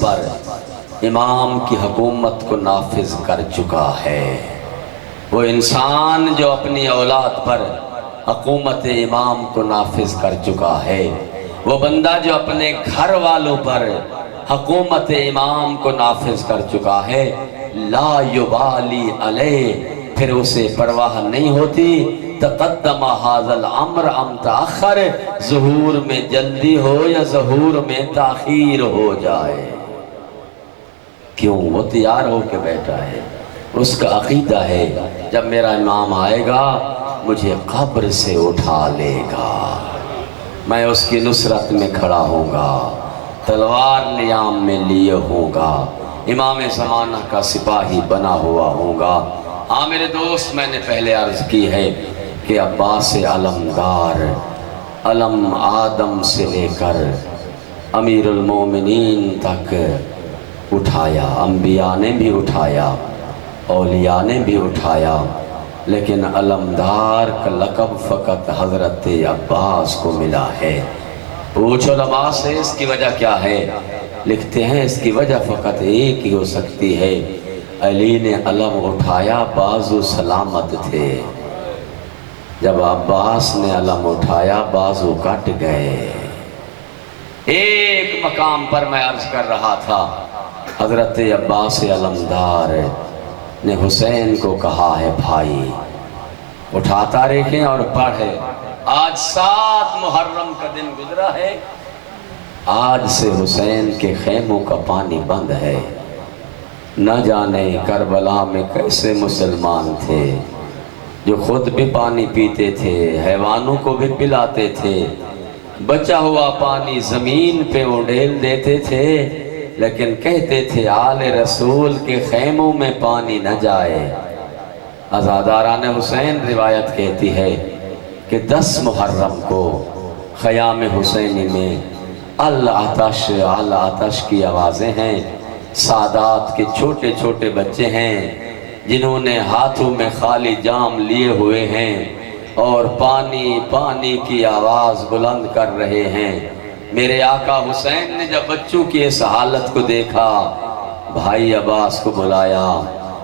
پر امام کی حکومت کو نافذ کر چکا ہے۔ وہ انسان جو اپنی اولاد پر حکومت امام کو نافذ کر چکا ہے، وہ بندہ جو اپنے گھر والوں پر حکومت امام کو نافذ کر چکا ہے، لا یبالی علیہ، پھر اسے پرواہ نہیں ہوتی تقدم ھذا الامر ام تاخر، ظہور میں جلدی ہو یا ظہور میں تاخیر ہو جائے۔ کیوں؟ وہ تیار ہو کے بیٹھا ہے، اس کا عقیدہ ہے جب میرا امام آئے گا مجھے قبر سے اٹھا لے گا، میں اس کی نصرت میں کھڑا ہوں گا، تلوار لیام میں لیے ہوں گا، امام زمانہ کا سپاہی بنا ہوا ہوں گا۔ ہاں میرے دوست، میں نے پہلے عرض کی ہے کہ عباس علمدار علم آدم سے لے کر امیر المومنین تک اٹھایا، انبیاء نے بھی اٹھایا، اولیاء نے بھی اٹھایا، لیکن علمدار کا لقب فقط حضرت عباس کو ملا ہے۔ پوچھو علماء سے اس کی وجہ کیا ہے؟ لکھتے ہیں اس کی وجہ فقط ایک ہی ہو سکتی ہے، علی نے علم اٹھایا بازو سلامت تھے، جب عباس نے علم اٹھایا بازو کٹ گئے۔ ایک مقام پر میں عرض کر رہا تھا، حضرت عباس علمدار نے حسین کو کہا ہے بھائی اٹھا تاریخیں اور پڑھے، آج 7 محرم کا دن گزرا ہے، آج سے حسین کے خیموں کا پانی بند ہے۔ نہ جانے کربلا میں کیسے مسلمان تھے جو خود بھی پانی پیتے تھے، حیوانوں کو بھی پلاتے تھے، بچا ہوا پانی زمین پہ اڈیل دیتے تھے، لیکن کہتے تھے آل رسول کے خیموں میں پانی نہ جائے۔ عزاداران حسین روایت کہتی ہے کہ 10 محرم کو خیام حسینی میں العطش العطش کی آوازیں ہیں، سادات کے چھوٹے چھوٹے بچے ہیں جنہوں نے ہاتھوں میں خالی جام لیے ہوئے ہیں اور پانی پانی کی آواز بلند کر رہے ہیں۔ میرے آقا حسین نے جب بچوں کی اس حالت کو دیکھا، بھائی عباس کو بلایا،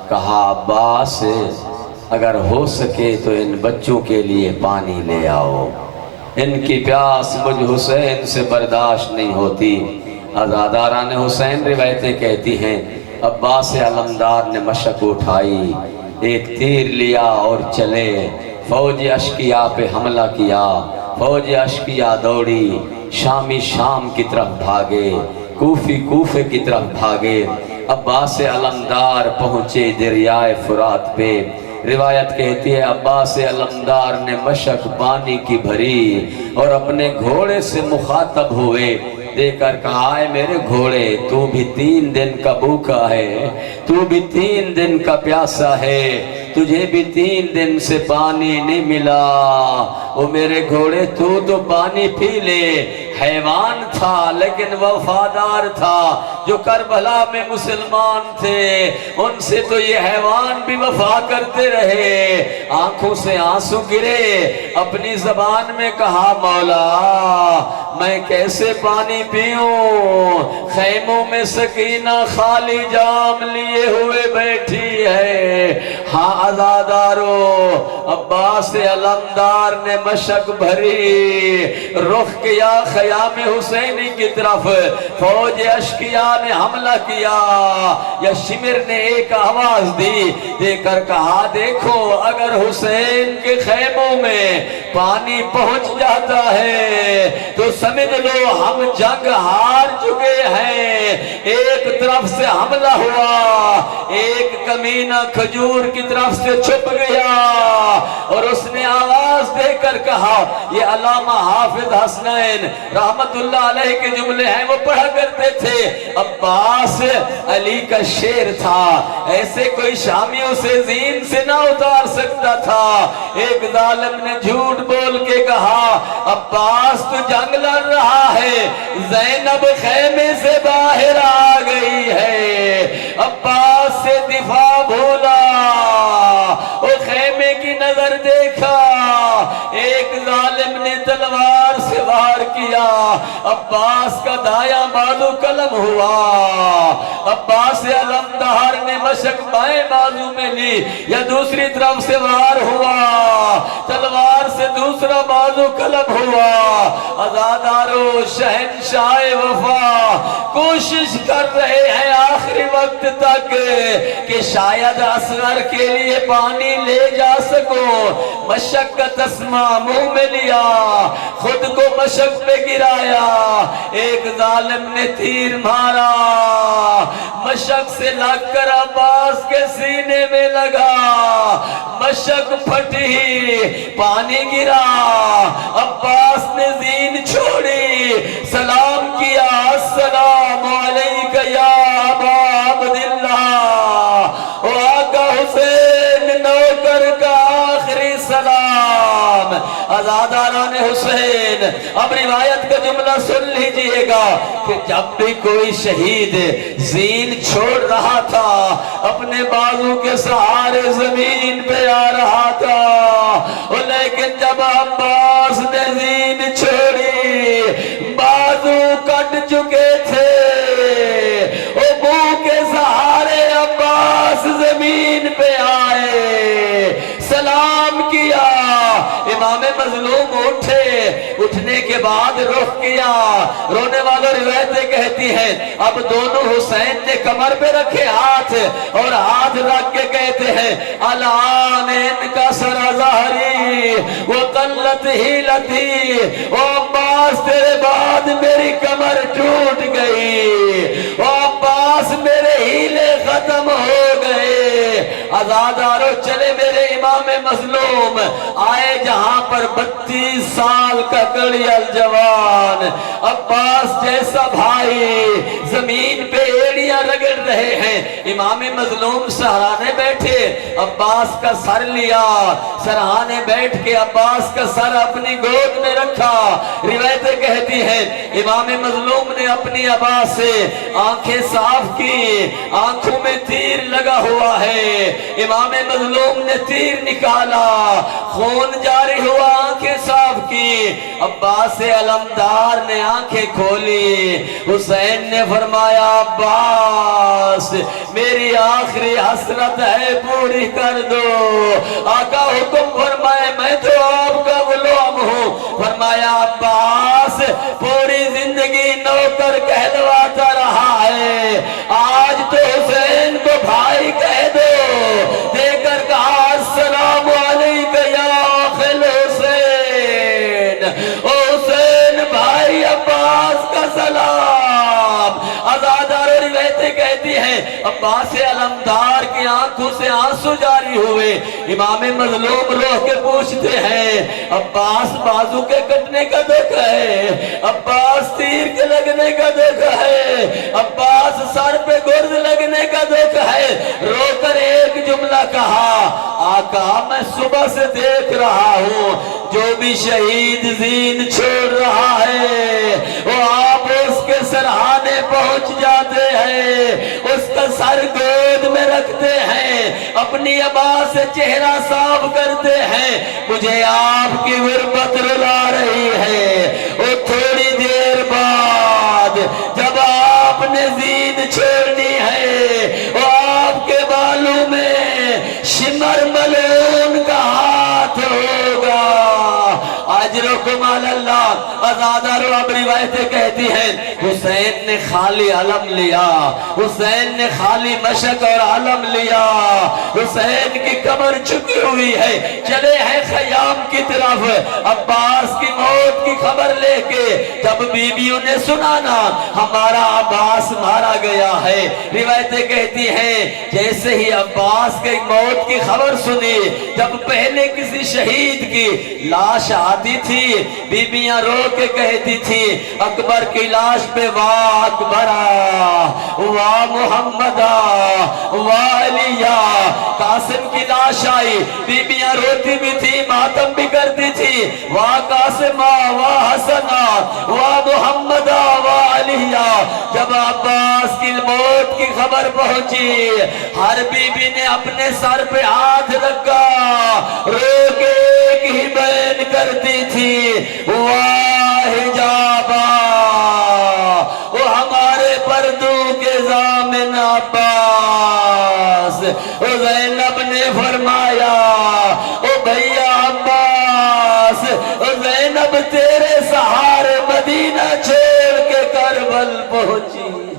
کہا عباس اگر ہو سکے تو ان بچوں کے لیے پانی لے آؤ، ان کی پیاس مجھ حسین سے برداشت نہیں ہوتی۔ عزاداران حسین روایتیں کہتی ہیں عباس علمدار نے مشق اٹھائی، ایک تیر لیا اور چلے، فوج اشقیاء پہ حملہ کیا، فوج اشقیاء دوڑی، شامی شام کی طرف بھاگے، کوفی کوفے کی طرف بھاگے، عباس علمدار پہنچے دریائے فرات پہ۔ روایت کہتی ہے عباس علمدار نے مشق پانی کی بھری اور اپنے گھوڑے سے مخاطب ہوئے، دیکھ کر کہا ہے میرے گھوڑے تو بھی 3 دن کا بھوکا ہے، تو بھی 3 دن کا پیاسا ہے، تجھے بھی 3 دن سے پانی نہیں ملا، او میرے گھوڑے تو پانی پی لے۔ حیوان تھا لیکن وفادار تھا، جو کربلا میں مسلمان تھے ان سے تو یہ حیوان بھی وفا کرتے رہے۔ آنکھوں سے آنسو گرے، اپنی زبان میں کہا مولا میں کیسے پانی پیوں، خیموں میں سکینہ خالی جام لیے ہوئے بیٹھی ہے۔ ہاں عزادارو، عباس علمدار نے مشق بھری، رخ کیا خیام حسینی کی طرف، فوج اشقیاء نے حملہ کیا، یا شمر نے ایک آواز دی، دے کر کہا دیکھو اگر حسین کے خیموں میں پانی پہنچ جاتا ہے تو سمجھ لو ہم جنگ ہار چکے ہیں۔ ایک طرف سے حملہ ہوا، ایک کمینہ کھجور کی طرف سے چھپ گیا اور اس نے آواز دے کر کہا، یہ علامہ حافظ حسنین رحمت اللہ علیہ کے جملے ہیں، وہ پڑھا کرتے تھے، عباس علی کا شیر تھا، ایسے کوئی شامیوں سے زین سے نہ اتار سکتا تھا۔ ایک ظالم نے جھوٹ بول کے کہا عباس تو جنگ لڑ رہا ہے، زینب خیمے سے باہر آ گئی ہے، عباس سے دفاع بھولا، وہ خیمے کی نظر دیکھا، ایک ظالم نے تلوار سے وار کیا، عباس کا دایاں بازو قلم ہوا، عباس علمدار نے مشک بائیں بازو میں لی، یا دوسری طرف سے وار ہوا، تلوار سے دوسرا بازو قلم ہوا۔ عزادارو شہنشاہ وفا کوشش کر رہے ہیں آخری وقت تک کہ شاید اصغر کے لیے پانی لے جا سکو۔ مشقت اسما منہ میں لیا، خود کو مشق پہ گرایا، ایک ظالم نے تیر مارا، مشق سے لگ کر عباس کے سینے میں لگا، مشق پھٹی، پانی گرا، عباس نے زین چھوڑی، سلام کیا، السلام علیکہ یا ابا عبداللہ۔ او آقا حسین نوکر کا آخری سلام۔ عزاداران حسین، اب روایت کا جملہ سن لیجئے گا کہ جب بھی کوئی شہید زین چھوڑ رہا تھا، اپنے بازو کے سہارے زمین پہ آ رہا تھا، لیکن جب عباس نے زین چھوڑی، بازو کٹ چکے تھے، منہ کے سہارے عباس زمین پہ آئے، سلام کیا، امام مظلوم اٹھے، اٹھنے کے بعد رخ کیا، رونے والوں روایتیں کہتی ہیں اب دونوں حسین نے کمر پہ رکھے ہاتھ، اور ہاتھ رکھ کے کہتے ہیں الان ان کا سر ظہری وہ قلت ہیلتی، او عباس تیرے بعد میری کمر ٹوٹ گئی، او عباس میرے ہیلے ختم ہو گئے۔ عزادارو چلے میرے امام مظلوم، آئے جہاں پر 32 سال کا کڑیل جوان، عباس جیسا بھائی زمین پہ ایڑیاں رگڑ رہے ہیں، امام مظلوم سہرانے بیٹھے، عباس کا سر لیا، سرہانے بیٹھ کے عباس کا سر اپنی گود میں رکھا۔ روایتیں کہتی ہیں امام مظلوم نے اپنی عبا سے آنکھیں صاف کی، آنکھوں میں تیر لگا ہوا ہے، امام مظلوم نے تیر نکالا، خون جاری ہوا، آنکھیں صاف کی، عباس علمدار نے آنکھیں کھولی، حسین نے فرمایا عباس میری آخری حسرت ہے پوری کر دو۔ آقا حکم فرمائے میں تو آپ کا غلام ہوں، فرمایا عباس پوری زندگی نوکر کہلواتا رہا ہے، آج تو حسین کو بھائی کہہ دو، دے کر کہا السلام علیکہ یا اخل حسین، او حسین بھائی عباس کا سلام۔ عزادار روایتیں کہتی ہیں عباس علمدار کی آنکھوں سے آنسو جاری ہوئے، امام مظلوم رو کے پوچھتے ہیں عباس بازو کے کٹنے کا دکھ ہے، عباس تیر کے لگنے کا دکھ ہے، عباس سر پہ گرد لگنے کا دکھ ہے، رو کر ایک جملہ کہا آقا میں صبح سے دیکھ رہا ہوں جو بھی شہید زین چھوڑ رہا ہے وہ آپ اس کے سرہانے پہنچ جاتے ہیں، اس کا سر گود میں رکھتے ہیں، اپنی عبا سے چہرہ صاف کرتے ہیں، مجھے آپ کی غربت رلا رہی ہے۔ وہ تھوڑی دیر بعد جب آپ نے زین چھوڑنی ہے، وہ آپ کے بالوں میں شمر ملعون کا ہاتھ ہوگا، اجرکم علی اللہ۔ عزادارو اب روایتیں کہتی ہیں حسین نے خالی علم لیا، حسین نے خالی مشق اور علم لیا، حسین کی کمر چکی ہوئی ہے، چلے ہیں خیام کی طرف، عباس کی موت کی خبر لے کے، جب بیویوں نے سنانا ہمارا عباس مارا گیا ہے، روایتیں کہتی ہیں جیسے ہی عباس کی موت کی خبر سنی، جب پہلے کسی شہید کی لاش آتی تھی بیویاں رو کے کہتی تھی اکبر کی لاش پہ واہ اکبرہ واہ محمدہ واہ علیہ، قاسم کی لاش آئی بیویاں روتی بھی تھی ماتم بھی کرتی تھی، واہ قاسمہ واہ حسنہ واہ محمدہ واہ علیہ۔ جب عباس کی موت کی خبر پہنچی ہر بیوی نے اپنے سر پہ ہاتھ رکھا، رو کے ایک ہی بیان کرتی تھی واہ حجابہ من عباس، زینب نے فرمایا او بھیا عباس، زینب تیرے سہارے مدینہ چھوڑ کے کربل پہنچی ہے۔